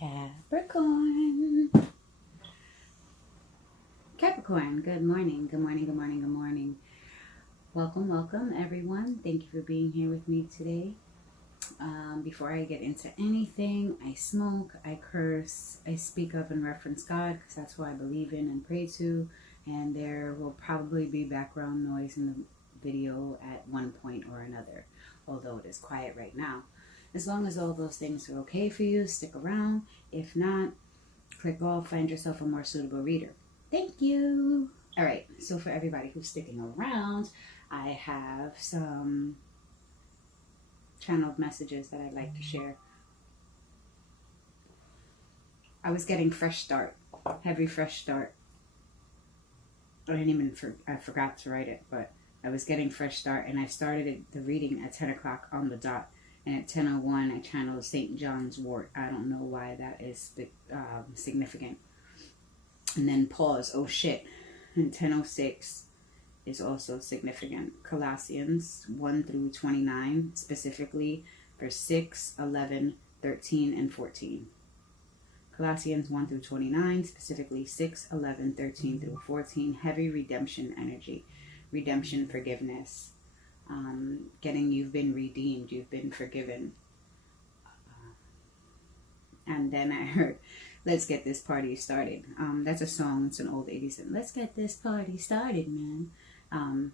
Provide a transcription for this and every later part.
Capricorn. Capricorn, good morning, good morning, good morning, good morning. Welcome, welcome everyone. Thank you for being here with me today. Before I get into anything, I smoke, I curse, I speak of and reference God because that's who I believe in and pray to. And there will probably be background noise in the video at one point or another, although it is quiet right now. As long as all those things are okay for you, stick around. If not, click off, find yourself a more suitable reader. Thank you. All right, so for everybody who's sticking around, I have some channeled messages that I'd like to share. I was getting fresh start, heavy fresh start. I forgot to write it, but I was getting fresh start, and I started the reading at 10 o'clock on the dot. And at 10:01, I channeled St. John's wort. I don't know why that is significant. And then pause. Oh shit. And 10:06 is also significant. Colossians 1 through 29, specifically verse 6, 11, 13, and 14. Colossians 1 through 29, specifically 6, 11, 13 through 14. Heavy redemption energy. Redemption, forgiveness. You've been redeemed, you've been forgiven. And then I heard, let's get this party started. That's a song, it's an old 80s, let's get this party started, man. And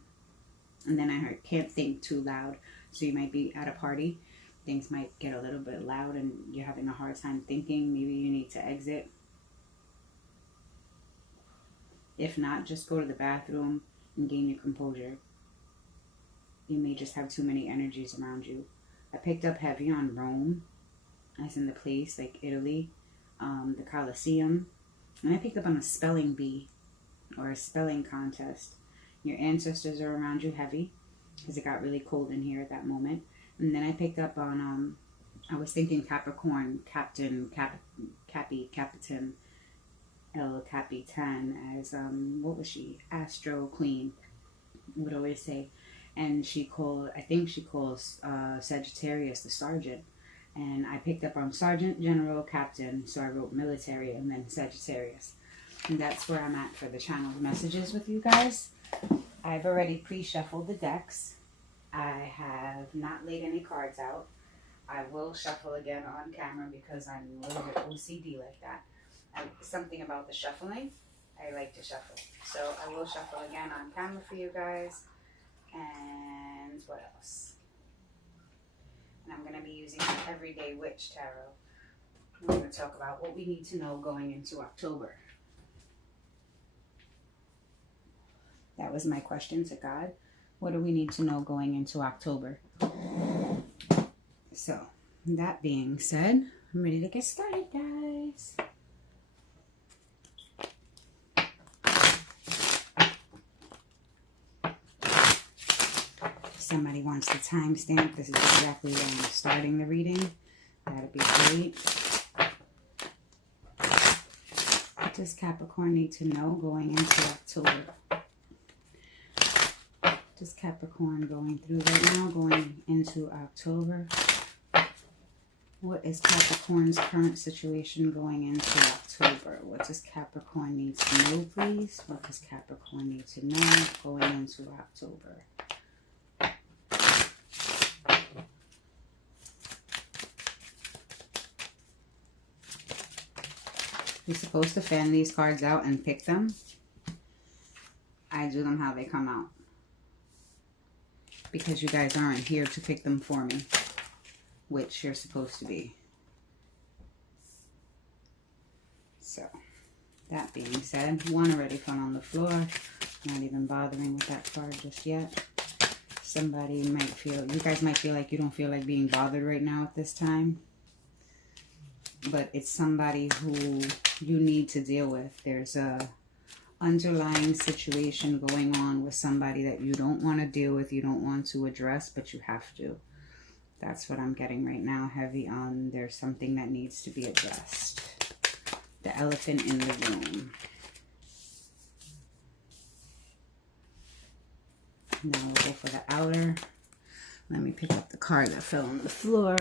then I heard, can't think too loud. So you might be at a party, things might get a little bit loud and you're having a hard time thinking, maybe you need to exit. If not, just go to the bathroom and gain your composure. You may just have too many energies around you. I picked up heavy on Rome, as in the place, like Italy, the Colosseum. And I picked up on a spelling bee, or a spelling contest. Your ancestors are around you heavy, because it got really cold in here at that moment. And then I picked up on, I was thinking Capricorn, Captain, Capitan, El Capitan, as, what was she? Astro Queen, would always say. And I think she calls Sagittarius the sergeant. And I picked up on sergeant, general, captain. So I wrote military and then Sagittarius. And that's where I'm at for the channeled messages with you guys. I've already pre-shuffled the decks. I have not laid any cards out. I will shuffle again on camera because I'm a little bit OCD like that. Something about the shuffling, I like to shuffle. So I will shuffle again on camera for you guys. And what else? And I'm going to be using the Everyday Witch Tarot. We're going to talk about what we need to know going into October. That was my question to God. What do we need to know going into October? So, that being said, I'm ready to get started, guys. Somebody wants the timestamp. This is exactly when I'm starting the reading. That'd be great. What does Capricorn need to know going into October? What does Capricorn going through right now going into October? What is Capricorn's current situation going into October? What does Capricorn need to know, please? What does Capricorn need to know going into October? You're supposed to fan these cards out and pick them. I do them how they come out. Because you guys aren't here to pick them for me. Which you're supposed to be. So, that being said, one already fell on the floor. Not even bothering with that card just yet. Somebody might feel, you guys might feel like you don't feel like being bothered right now at this time. But it's somebody who you need to deal with. There's a underlying situation going on with somebody that you don't want to deal with, you don't want to address, but you have to. That's what I'm getting right now, heavy on. There's something that needs to be addressed. The elephant in the room. Now we'll go for the outer. Let me pick up the card that fell on the floor.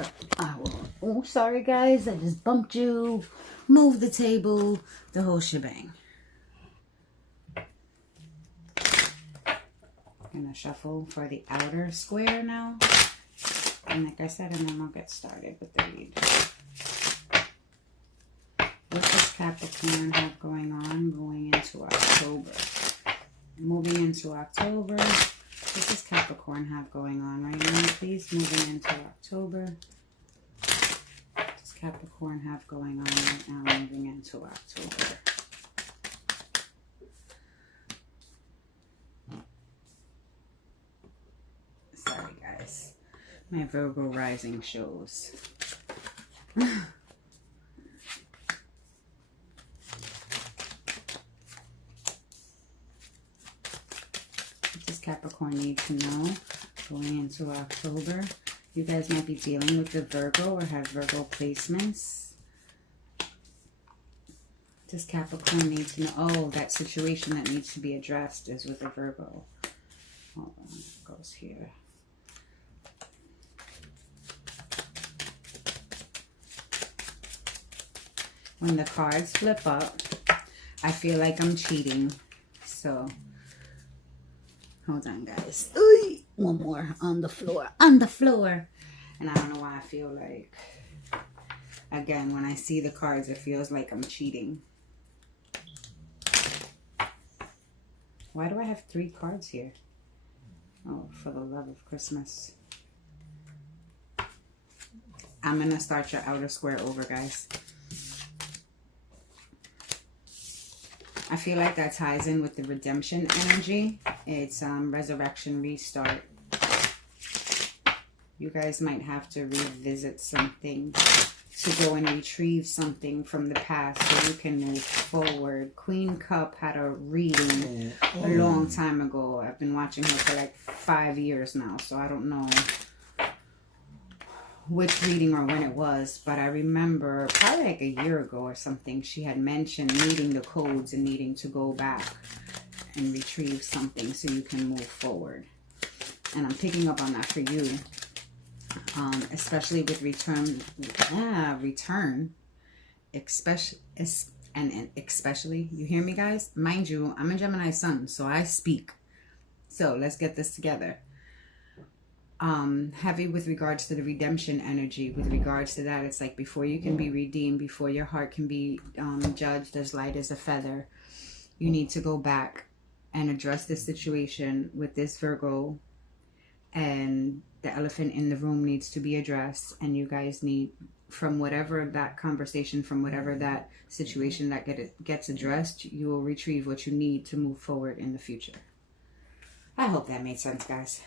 Oh, sorry guys, I just bumped you. Move the table, the whole shebang. I'm gonna shuffle for the outer square now. And like I said, and then I'll get started with the read. What does Capricorn have going on going into October? Moving into October. What does Capricorn have going on right now, please? Moving into October. What does Capricorn have going on right now, moving into October? Sorry, guys. My Virgo rising shows. Capricorn need to know going into October. You guys might be dealing with the Virgo or have Virgo placements. Does Capricorn need to know? Oh, that situation that needs to be addressed is with the Virgo. Hold on, it goes here. When the cards flip up, I feel like I'm cheating. So hold on, guys. Ooh, one more on the floor. On the floor. And I don't know why I feel like, again, when I see the cards, it feels like I'm cheating. Why do I have 3 cards here? Oh, for the love of Christmas. I'm going to start your outer square over, guys. I feel like that ties in with the redemption energy. It's resurrection, restart. You guys might have to revisit something to go and retrieve something from the past so you can move forward. Queen Cup had a reading a long time ago. I've been watching her for like 5 years now, so I don't know which reading or when it was, but I remember probably like a year ago or something, she had mentioned needing the codes and needing to go back and retrieve something so you can move forward. And I'm picking up on that for you, especially with return, especially, you hear me guys? Mind you, I'm a Gemini sun, so I speak. So let's get this together. Heavy with regards to the redemption energy. With regards to that, it's like before you can be redeemed, before your heart can be judged as light as a feather, you need to go back and address this situation with this Virgo, and the elephant in the room needs to be addressed, and you guys need, from whatever that conversation, from whatever that situation that gets addressed, you will retrieve what you need to move forward in the future. I hope that made sense, guys,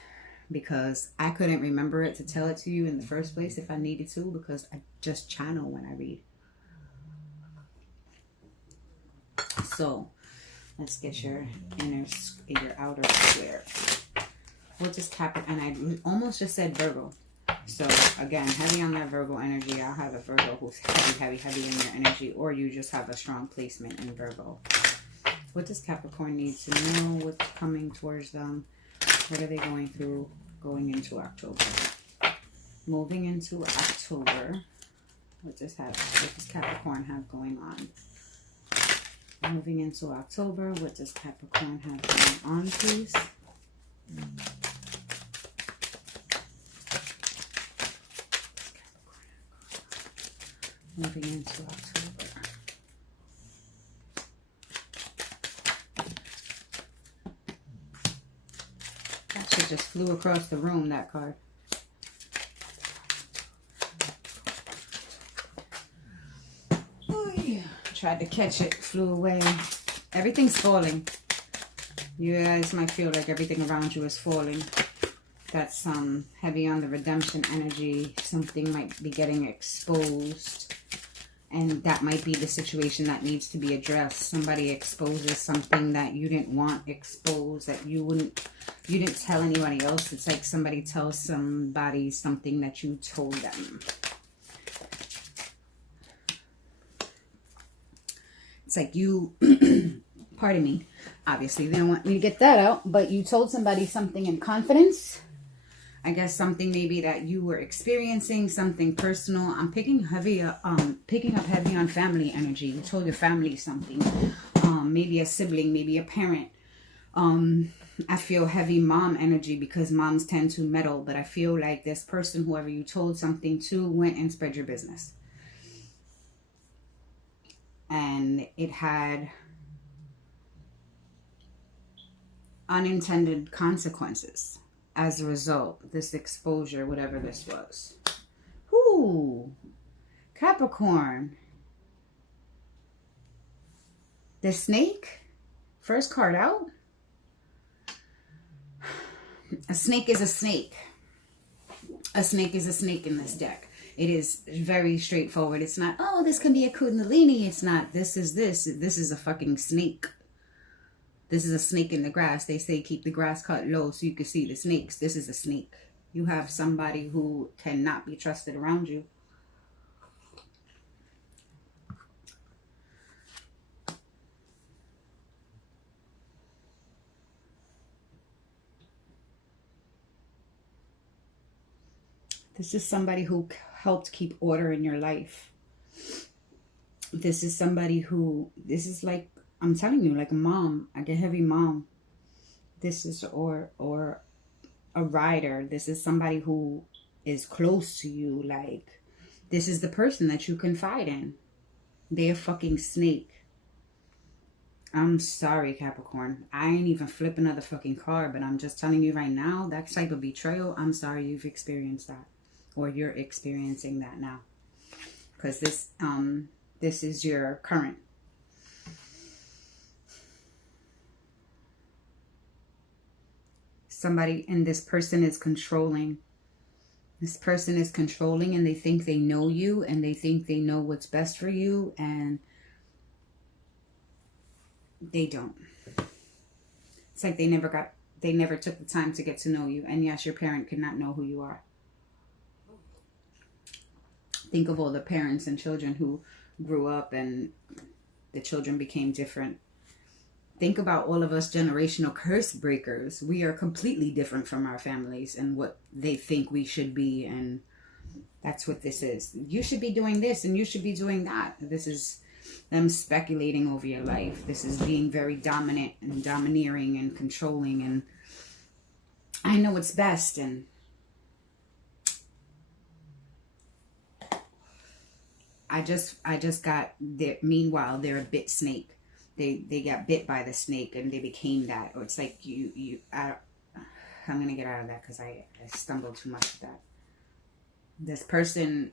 because I couldn't remember it to tell it to you in the first place if I needed to, because I just channel when I read. So let's get your outer square. We'll just cap it, and I almost just said Virgo. So again, heavy on that Virgo energy. I'll have a Virgo who's heavy in your energy, or you just have a strong placement in Virgo. What does Capricorn need to know? What's coming towards them? What are they going through going into October? Moving into October, what does Capricorn have going on? Moving into October, what does Capricorn have going on, please? Moving into October. That shit just flew across the room, that card. Oh, yeah. Tried to catch it, flew away. Everything's falling. You guys might feel like everything around you is falling. That's heavy on the redemption energy. Something might be getting exposed. And that might be the situation that needs to be addressed. Somebody exposes something that you didn't want exposed, that you didn't tell anybody else. It's like somebody tells somebody something that you told them. It's like you, pardon me, obviously they don't want me to get that out, but you told somebody something in confidence. I guess something maybe that you were experiencing, something personal. I'm picking up heavy on family energy. You told your family something. Maybe a sibling, maybe a parent. I feel heavy mom energy because moms tend to meddle, but I feel like this person, whoever you told something to, went and spread your business. And it had unintended consequences as a result. This exposure, whatever this was. Ooh, Capricorn. The snake, first card out. A snake is a snake. A snake is a snake in this deck. It is very straightforward. It's not, oh, this can be a kundalini. It's not, this is this. This is a fucking snake. This is a snake in the grass. They say keep the grass cut low so you can see the snakes. This is a snake. You have somebody who cannot be trusted around you. This is somebody who helped keep order in your life. This is somebody who, this is like, I'm telling you, like a mom, like a heavy mom. This is, or a rider. This is somebody who is close to you. Like, this is the person that you confide in. They're a fucking snake. I'm sorry, Capricorn. I ain't even flip another fucking card, but I'm just telling you right now, that type of betrayal, I'm sorry you've experienced that. Or you're experiencing that now. Because this is your current. Somebody, and this person is controlling. This person is controlling, and they think they know you, and they think they know what's best for you, and they don't. It's like they never took the time to get to know you. And yes, your parent could not know who you are. Think of all the parents and children who grew up and the children became different. Think about all of us generational curse breakers. We are completely different from our families and what they think we should be. And that's what this is. You should be doing this and you should be doing that. This is them speculating over your life. This is being very dominant and domineering and controlling. And I know what's best. And I just got there. Meanwhile, they're a bit snake. They got bit by the snake and they became that. Or it's like I'm going to get out of that because I stumbled too much with that. This person,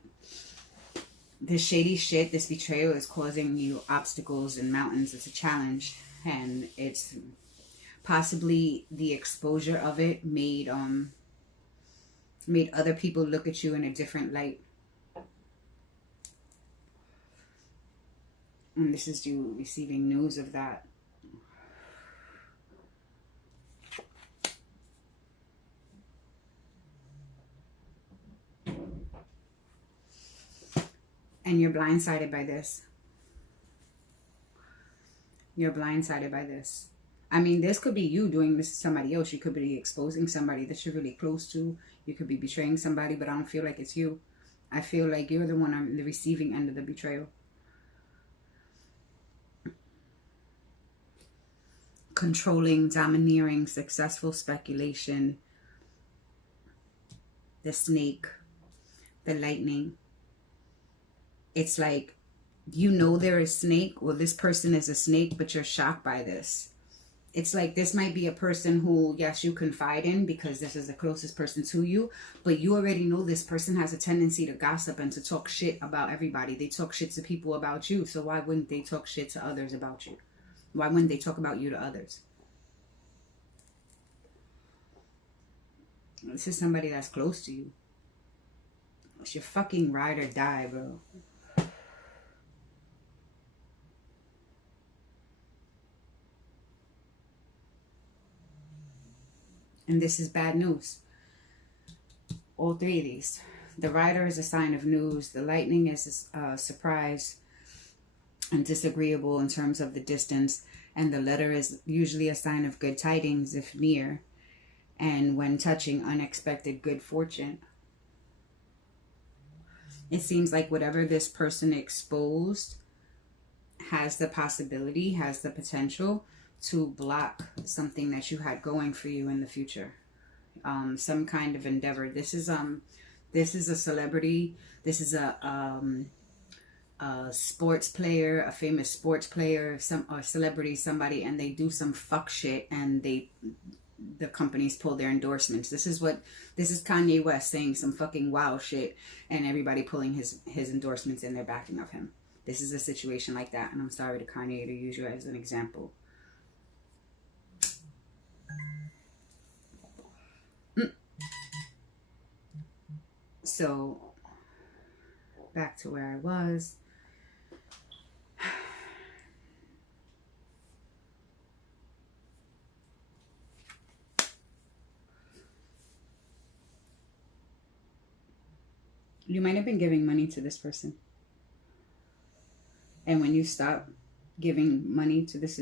this shady shit, this betrayal is causing you obstacles and mountains. It's a challenge. And it's possibly the exposure of it made other people look at you in a different light. And this is you receiving news of that. And you're blindsided by this. You're blindsided by this. I mean, this could be you doing this to somebody else. You could be exposing somebody that you're really close to. You could be betraying somebody, but I don't feel like it's you. I feel like you're the one on the receiving end of the betrayal. Controlling, domineering, successful speculation, the snake, the lightning. It's like, you know they're a snake, or this person is a snake, but you're shocked by this. It's like this might be a person who, yes, you confide in because this is the closest person to you, but you already know this person has a tendency to gossip and to talk shit about everybody. They talk shit to people about you, so why wouldn't they talk shit to others about you? Why wouldn't they talk about you to others? This is somebody that's close to you. It's your fucking ride or die, bro. And this is bad news. All three of these. The rider is a sign of news. The lightning is a surprise and disagreeable in terms of the distance, and the letter is usually a sign of good tidings if near. And when touching unexpected good fortune, it seems like whatever this person exposed has the possibility, has the potential to block something that you had going for you in the future. Some kind of endeavor. This is a celebrity. This is a sports player, a famous sports player, a celebrity, somebody, and they do some fuck shit, and the companies pull their endorsements. This is Kanye West saying some fucking wild shit, and everybody pulling his endorsements and their backing of him. This is a situation like that, and I'm sorry to Kanye to use you as an example. So, back to where I was. You might have been giving money to this person. And when you stop giving money to this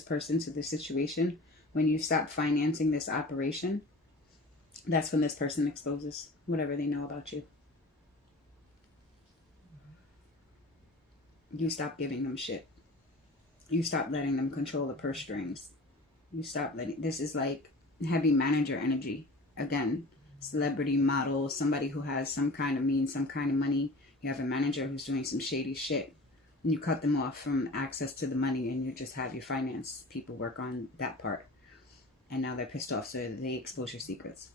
person, to this situation, when you stop financing this operation, that's when this person exposes whatever they know about you. You stop giving them shit. You stop letting them control the purse strings. You stop letting... This is like heavy manager energy. Again, celebrity, model, somebody who has some kind of means, some kind of money. You have a manager who's doing some shady shit. And you cut them off from access to the money, and you just have your finance people work on that part. And now they're pissed off, so they expose your secrets.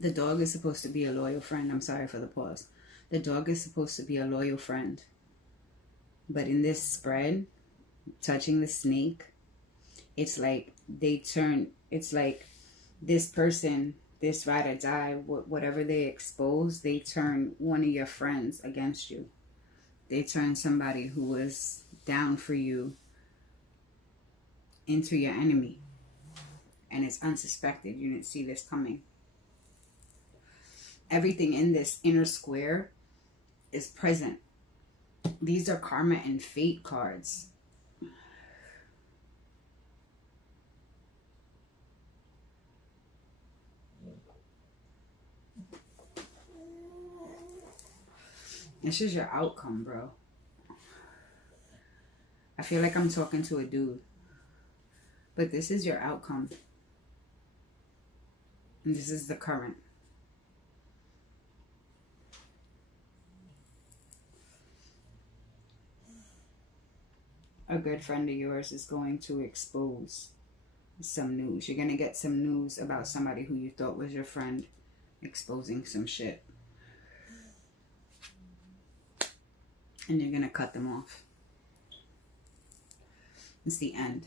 The dog is supposed to be a loyal friend. I'm sorry for the pause. The dog is supposed to be a loyal friend. But in this spread, touching the snake, it's like it's like this person, this ride or die, whatever they expose, they turn one of your friends against you. They turn somebody who was down for you into your enemy. And it's unsuspected. You didn't see this coming. Everything in this inner square is present. These are karma and fate cards. This is your outcome, bro. I feel like I'm talking to a dude. But this is your outcome. And this is the current. A good friend of yours is going to expose some news. You're going to get some news about somebody who you thought was your friend exposing some shit. And you're going to cut them off. It's the end.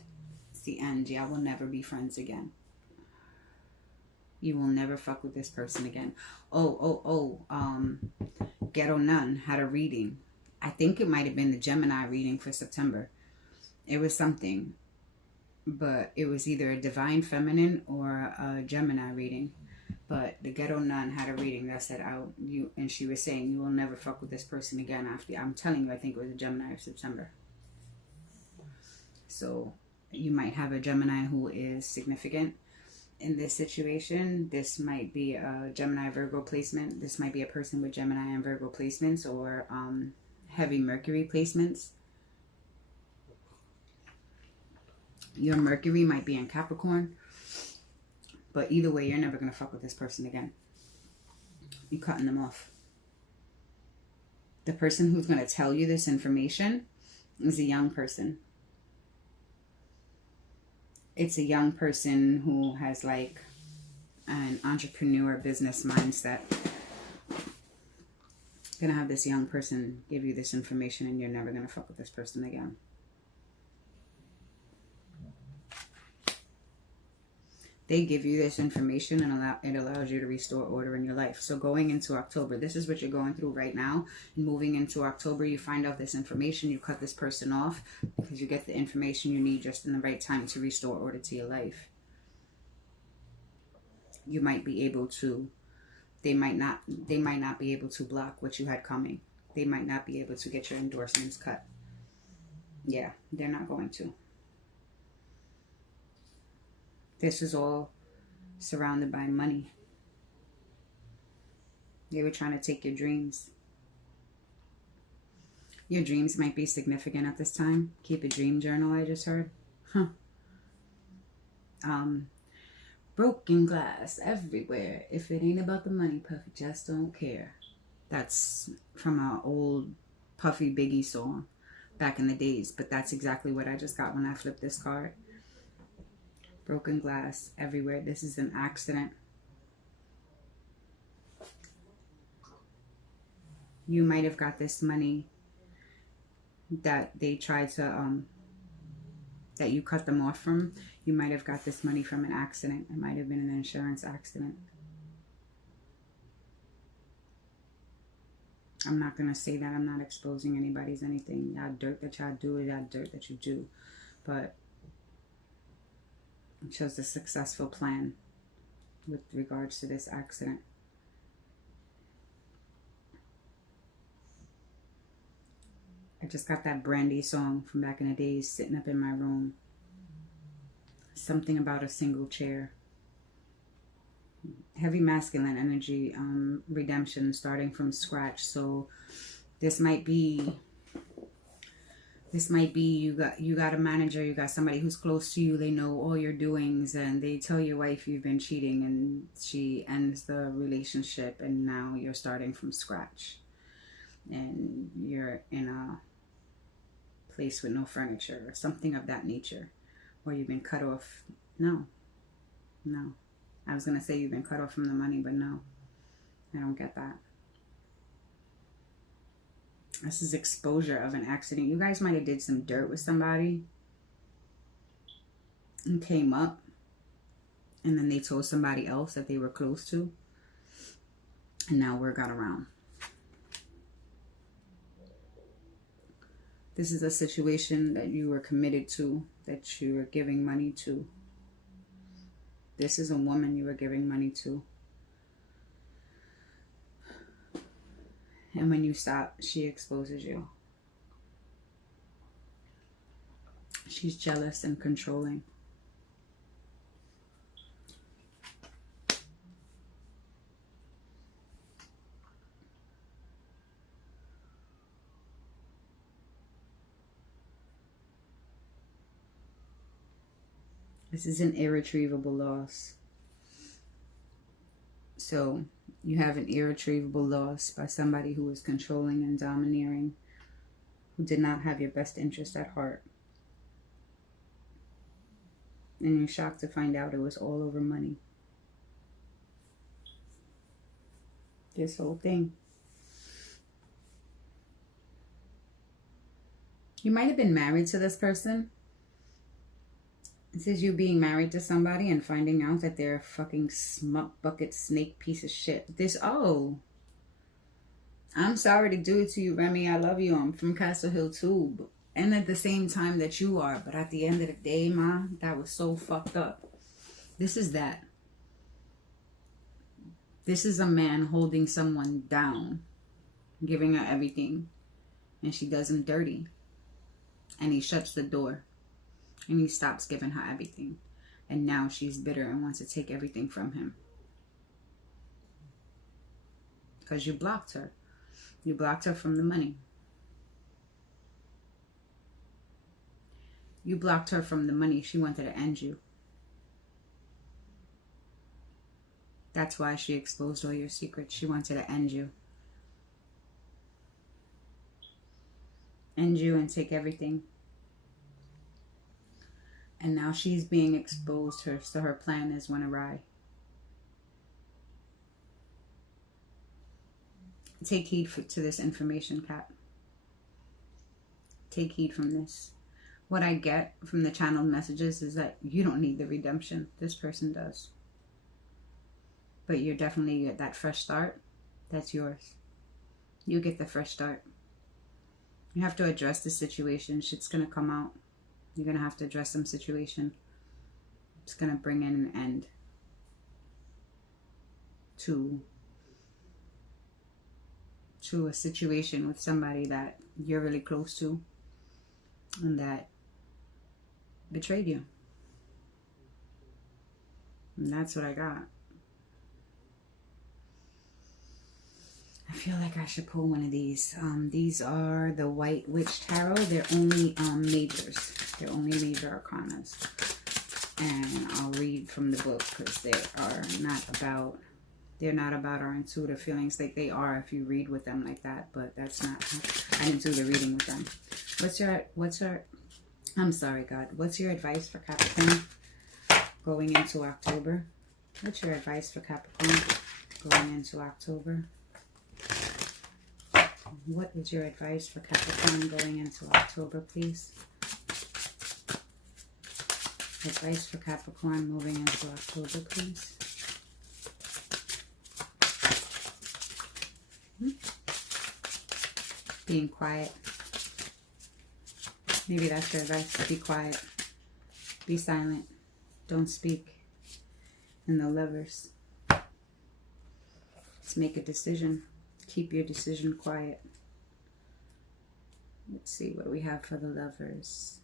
It's the end. Y'all will never be friends again. You will never fuck with this person again. Ghetto Nun had a reading. I think it might have been the Gemini reading for September. It was something, but it was either a divine feminine or a Gemini reading. But the Ghetto Nun had a reading that said, and she was saying, you will never fuck with this person again after. I'm telling you, I think it was a Gemini of September. So you might have a Gemini who is significant in this situation. This might be a Gemini Virgo placement. This might be a person with Gemini and Virgo placements, or heavy Mercury placements. Your Mercury might be in Capricorn. But either way, you're never going to fuck with this person again. You're cutting them off. The person who's going to tell you this information is a young person. It's a young person who has like an entrepreneur business mindset. Going to have this young person give you this information, and you're never going to fuck with this person again. They give you this information and it allows you to restore order in your life. So going into October, this is what you're going through right now. And moving into October, you find out this information, you cut this person off because you get the information you need just in the right time to restore order to your life. You might be able to, they might not be able to block what you had coming. They might not be able to get your endorsements cut. Yeah, they're not going to. This is all surrounded by money. They were trying to take your dreams. Your dreams might be significant at this time. Keep a dream journal, I just heard. Broken glass everywhere. If it ain't about the money, Puffy just don't care. That's from an old Puffy Biggie song back in the days. But that's exactly what I just got when I flipped this card. Broken glass everywhere. This is an accident. You might have got this money that they tried to, that you cut them off from. You might have got this money from an accident. It might have been an insurance accident. I'm not going to say that. I'm not exposing anybody's anything. Y'all dirt that y'all do, y'all dirt that you do. But it shows a successful plan with regards to this accident. I just got that Brandy song from back in the days sitting up in my room. Something about a single chair. Heavy masculine energy, redemption, starting from scratch. So this might be you got a manager, you got somebody who's close to you, they know all your doings, and they tell your wife you've been cheating, and she ends the relationship, and now you're starting from scratch. And you're in a place with no furniture or something of that nature. Or you've been cut off. No. I was going to say you've been cut off from the money, but no. I don't get that. This is exposure of an accident. You guys might have did some dirt with somebody and came up, and then they told somebody else that they were close to, and now word got around. This is a situation that you were committed to, that you were giving money to. This is a woman you were giving money to. And when you stop, she exposes you. She's jealous and controlling. This is an irretrievable loss. So you have an irretrievable loss by somebody who was controlling and domineering, who did not have your best interest at heart. And you're shocked to find out it was all over money. This whole thing. You might have been married to this person. This is you being married to somebody and finding out that they're a fucking smut bucket snake piece of shit. I'm sorry to do it to you, Remy. I love you. I'm from Castle Hill too. And at the same time that you are. But at the end of the day, ma, that was so fucked up. This is that. This is a man holding someone down, giving her everything, and she does him dirty. And he shuts the door. And he stops giving her everything. And now she's bitter and wants to take everything from him. Because you blocked her. You blocked her from the money. You blocked her from the money. She wanted to end you. That's why she exposed all your secrets. She wanted to end you. End you and take everything. And now she's being exposed, so her plan is went awry. Take heed to this information, Cap. Take heed from this. What I get from the channeled messages is that you don't need the redemption. This person does. But you're definitely at that fresh start. That's yours. You get the fresh start. You have to address the situation. Shit's going to come out. You're going to have to address some situation. It's going to bring in an end to a situation with somebody that you're really close to and that betrayed you. And that's what I got. I feel like I should pull one of these. These are the White Witch Tarot. They're only majors. They're only major arcanas. And I'll read from the book because they're not about our intuitive feelings like they are if you read with them like that. But that's not, I didn't do the reading with them. I'm sorry, God. What's your advice for Capricorn going into October? What's your advice for Capricorn going into October? What is your advice for Capricorn going into October, please? Advice for Capricorn moving into October, please. Being quiet. Maybe that's your advice. Be quiet. Be silent. Don't speak. And the Lovers. Let's make a decision. Keep your decision quiet. Let's see what we have for the Lovers.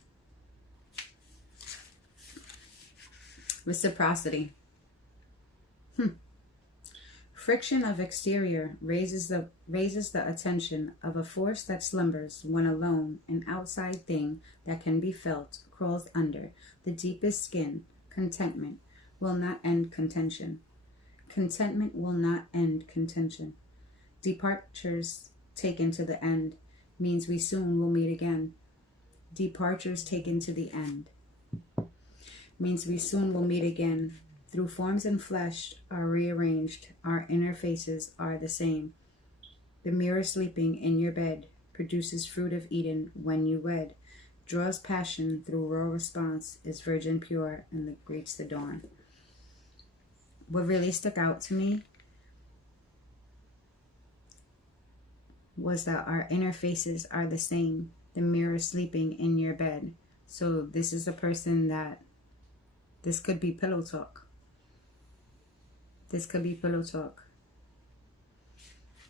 Reciprocity. Friction of exterior raises the attention of a force that slumbers when alone. An outside thing that can be felt crawls under the deepest skin. Contentment will not end contention. Contentment will not end contention. Departures taken to the end means we soon will meet again. Departures taken to the end means we soon will meet again. Through forms and flesh are rearranged, our inner faces are the same. The mirror sleeping in your bed produces fruit of Eden when you wed, draws passion through raw response, is virgin pure, and greets the dawn. What really stuck out to me was that our inner faces are the same. The mirror sleeping in your bed. So this is a person that, this could be pillow talk. This could be pillow talk.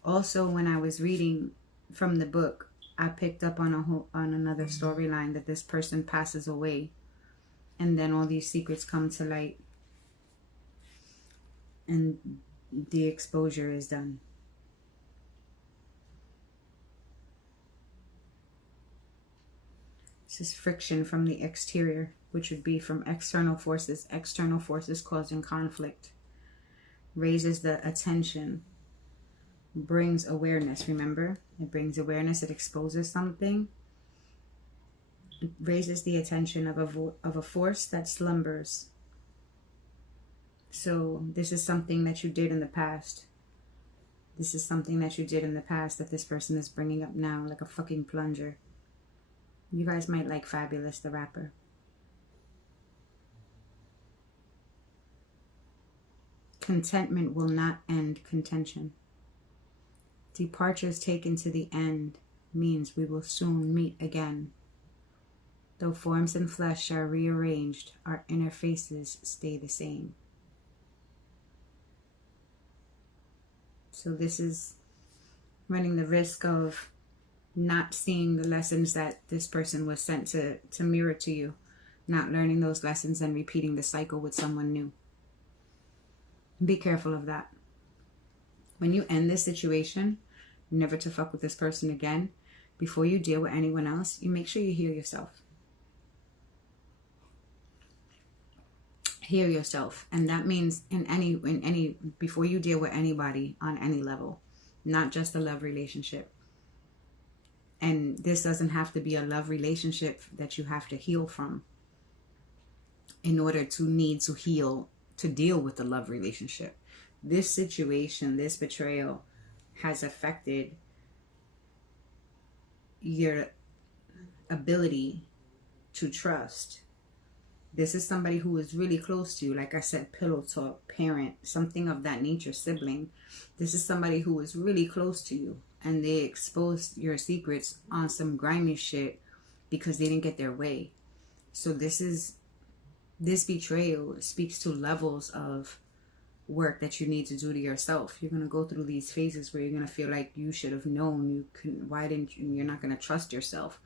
Also, when I was reading from the book, I picked up on another storyline that this person passes away. And then all these secrets come to light. And the exposure is done. This is friction from the exterior, which would be from external forces causing conflict. Raises the attention, brings awareness. Remember, it brings awareness. It exposes something. It raises the attention of a force that slumbers. So this is something that you did in the past. This is something that you did in the past that this person is bringing up now like a fucking plunger. You guys might like Fabulous the rapper. Contentment will not end contention. Departures taken to the end means we will soon meet again. Though forms and flesh are rearranged, our inner faces stay the same. So this is running the risk of not seeing the lessons that this person was sent to mirror to you. Not learning those lessons and repeating the cycle with someone new. Be careful of that. When you end this situation, never to fuck with this person again, before you deal with anyone else, you make sure you heal yourself. Heal yourself. And that means before you deal with anybody on any level, not just a love relationship. And this doesn't have to be a love relationship that you have to heal from in order to need to heal to deal with the love relationship. This situation, this betrayal has affected your ability to trust. This is somebody who is really close to you. Like I said, pillow talk, parent, something of that nature, sibling. This is somebody who is really close to you. And they exposed your secrets on some grimy shit because they didn't get their way. So this betrayal speaks to levels of work that you need to do to yourself. You're going to go through these phases where you're going to feel like you should have known. You're not going to trust yourself.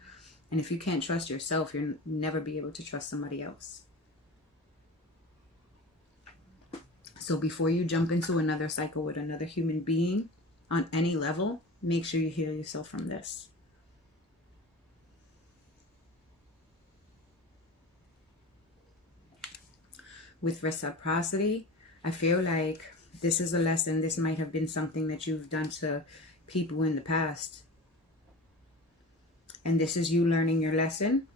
And if you can't trust yourself, you'll never be able to trust somebody else. So before you jump into another cycle with another human being on any level, make sure you heal yourself from this. With reciprocity, I feel like this is a lesson. This might have been something that you've done to people in the past. And this is you learning your lesson.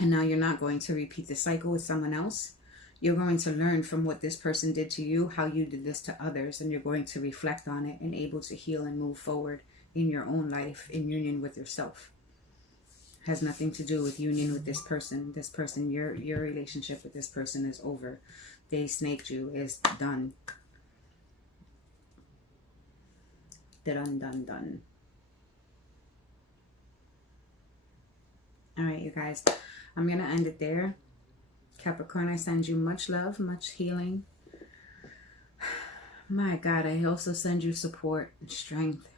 And now you're not going to repeat the cycle with someone else. You're going to learn from what this person did to you, how you did this to others, and you're going to reflect on it and able to heal and move forward in your own life in union with yourself. Has nothing to do with union with this person. This person, your relationship with this person is over. They snaked you. It's done. Done. All right, you guys. I'm going to end it there. Capricorn, I send you much love, much healing. My God, I also send you support and strength.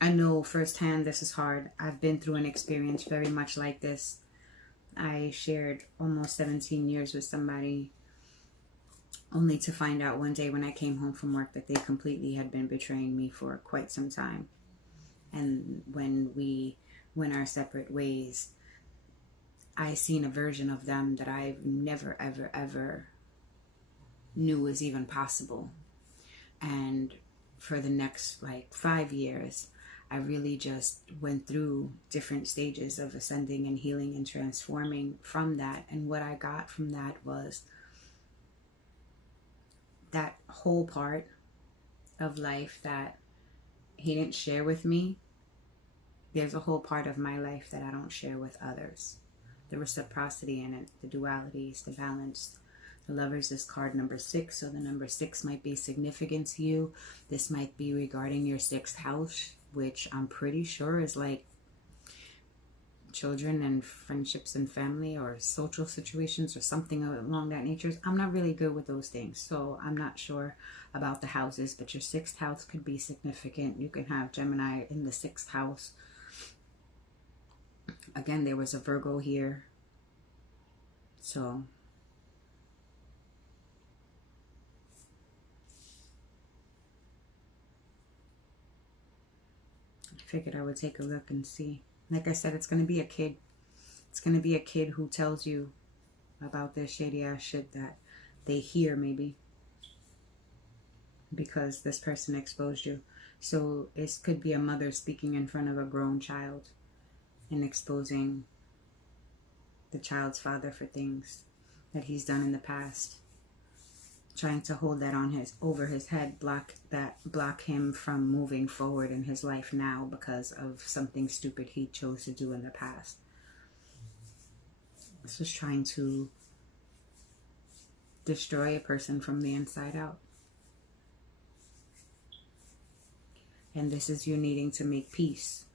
I know firsthand this is hard. I've been through an experience very much like this. I shared almost 17 years with somebody only to find out one day when I came home from work that they completely had been betraying me for quite some time. And when we went our separate ways, I seen a version of them that I never, ever, ever knew was even possible. And for the next 5 years, I really just went through different stages of ascending and healing and transforming from that. And what I got from that was that whole part of life that he didn't share with me. There's a whole part of my life that I don't share with others. The reciprocity in it, the dualities, the balance. The Lovers is card number 6, so the number 6 might be significant to you. This might be regarding your 6th house, which I'm pretty sure is like children and friendships and family or social situations or something along that nature. I'm not really good with those things, so I'm not sure about the houses, but your 6th house could be significant. You can have Gemini in the 6th house. Again, there was a Virgo here. So I figured I would take a look and see. Like I said, it's going to be a kid. It's going to be a kid who tells you about this shady ass shit that they hear maybe because this person exposed you. So it could be a mother speaking in front of a grown child and exposing the child's father for things that he's done in the past, trying to hold that on over his head, block him from moving forward in his life now because of something stupid he chose to do in the past. This is trying to destroy a person from the inside out. And this is you needing to make peace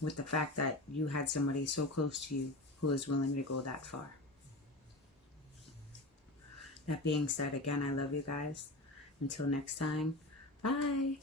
with the fact that you had somebody so close to you who is willing to go that far. That being said, again, I love you guys. Until next time, bye.